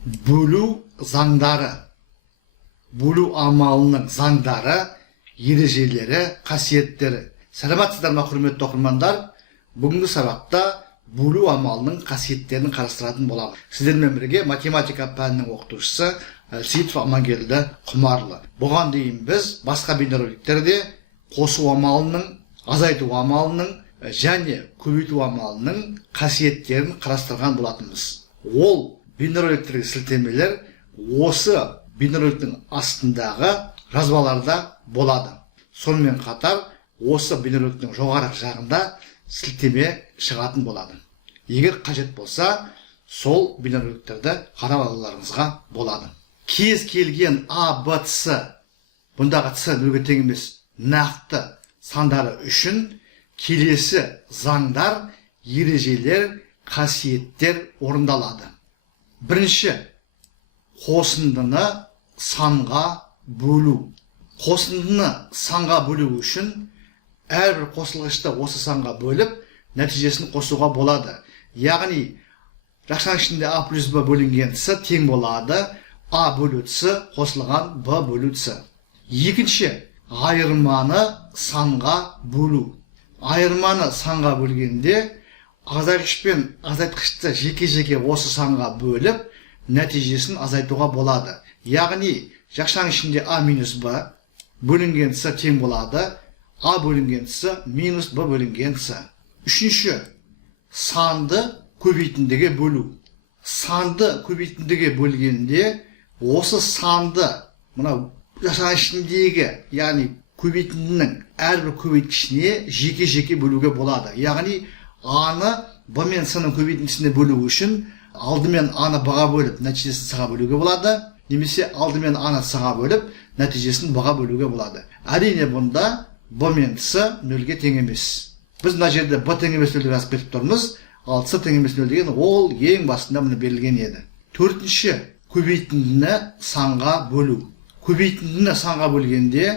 Бөлу заңдары, бөлу амалының заңдары, ережелері, қасиеттері. Саламатсыздар ма, құрметті оқырмандар? Бүгінгі сабақта бөлу амалының қасиеттерін қарастыратын боламыз. Сіздермен бірге математика пәнінің оқытушысы Әлсейітов Амангелді Құмарлы. Бұған дейін біз басқа бейнероликтерде қосу амалының, азайту амалының және көбейту амалының қасиеттерін қарастырған болатынбыз. Ол бейнероликтерге сілтемелер осы бейнероликтің астындағы жазбаларда болады. Сонымен қатар осы бейнероликтің жоғары жағында сілтеме шығатын болады. Егер қажет болса, сол бейнероликтерді қарап алуларыңызға болады. Кез келген А, Б, С, бұндағы С нөлге тең емес нақты сандары үшін келесі заңдар, ережелер, қасиеттер орындалады. Бірінші, қосындыны санға бөлу. Қосындыны санға бөлу үшін әрбір қосылғышты осы санға бөліп, нәтижесін қосуға болады. Яғни, жақшаның ішінде А плюс Б бөлінген С тең болады А бөлу С қосылған Б бөлу С. Екінші, айырманы санға бөлу. Айырманы санға бөлгенде азайтқыш пен азайтқышты жеке-жеке осы санға бөліп, нәтижесін азайтуға болады. Яғни, жақшаның ішінде А минус Б бөлінген С тең болады А бөлінген С минус Б бөлінген С. Үшінші, санды көбейтіндіге бөлу. Санды көбейтіндіге бөлгенде осы санды мына жақшаның ішіндегі, яғни көбейтіндінің әрбір көбейткішіне жеке-жеке бөлуге болады. Яғни, А-ны Б мен С-ның көбейтіндісіне бөлу үшін алдымен А-ны Б-ға бөліп, нәтижесін С-ға бөлуге болады. Немесе алдымен А-ны С-ға бөліп, нәтижесін Б-ға бөлуге болады. Әрине бұнда Б мен С нөлге тең емес. Біз мына жерде Б тең емес нөлді жазып кетіп тұрмыз, ал С тең емес нөл деген ол ең басында мұны берілген еді. Төртінші, көбейтіндіні санға бөлу. Көбейтіндіні санға бөлгенде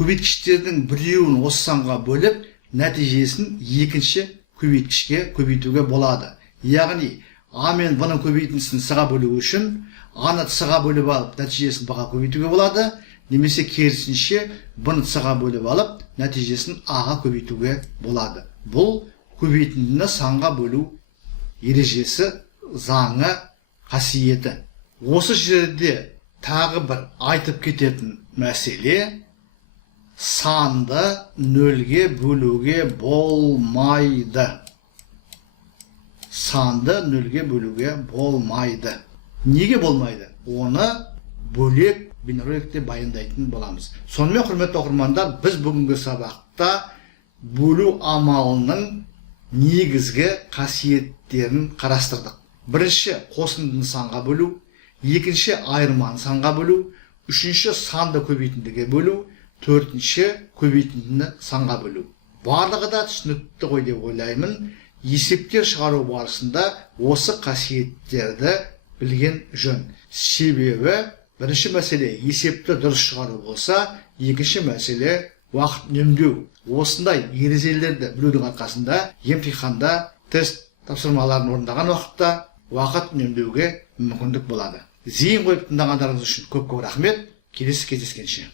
көбейткіштердің біреуін осы санға бөліп, нәтижесін екінші көбейткішке көбейтуге болады. Яғни, А мен Б-ның көбейтіндісін С-ға бөлу үшін А-ны С-ға бөліп алып, нәтижесін Б-ға көбейтуге болады. Немесе керісінше Б-ны С-ға бөліп алып, нәтижесін А-ға көбейтуге болады. Бұл көбейтіндіні санға бөлу ережесі, заңы, қасиеті. Осы жерде тағы бір айтып кететін мәселе, санды нөлге бөлуге болмайды. Санды нөлге бөлуге болмайды. Неге болмайды? Оны бөлек бейнероликте баяндайтын боламыз. Сонымен, құрметті оқырмандар, біз бүгінгі сабақта бөлу амалының негізгі қасиеттерін қарастырдық. Бірінші, қосындыны санға бөлу. Екінші, айырманы санға бөлу. Үшінші, санды көбейтіндіге бөлу. Төртінші, көбейтіндіні санға бөлу. Барлығы да түсінікті ғой деп ойлаймын. Есептер шығару барысында осы қасиеттерді білген жөн. Себебі, бірінші мәселе есепті дұрыс шығару болса, екінші мәселе уақыт үнемдеу. Осындай ережелерді білудің арқасында емтиханда, тест тапсырмаларын орындаған уақытта уақыт үнемдеуге мүмкіндік болады. Зейін қойып тыңдағандарыңыз үшін көп рахмет. Келесі кездескенше.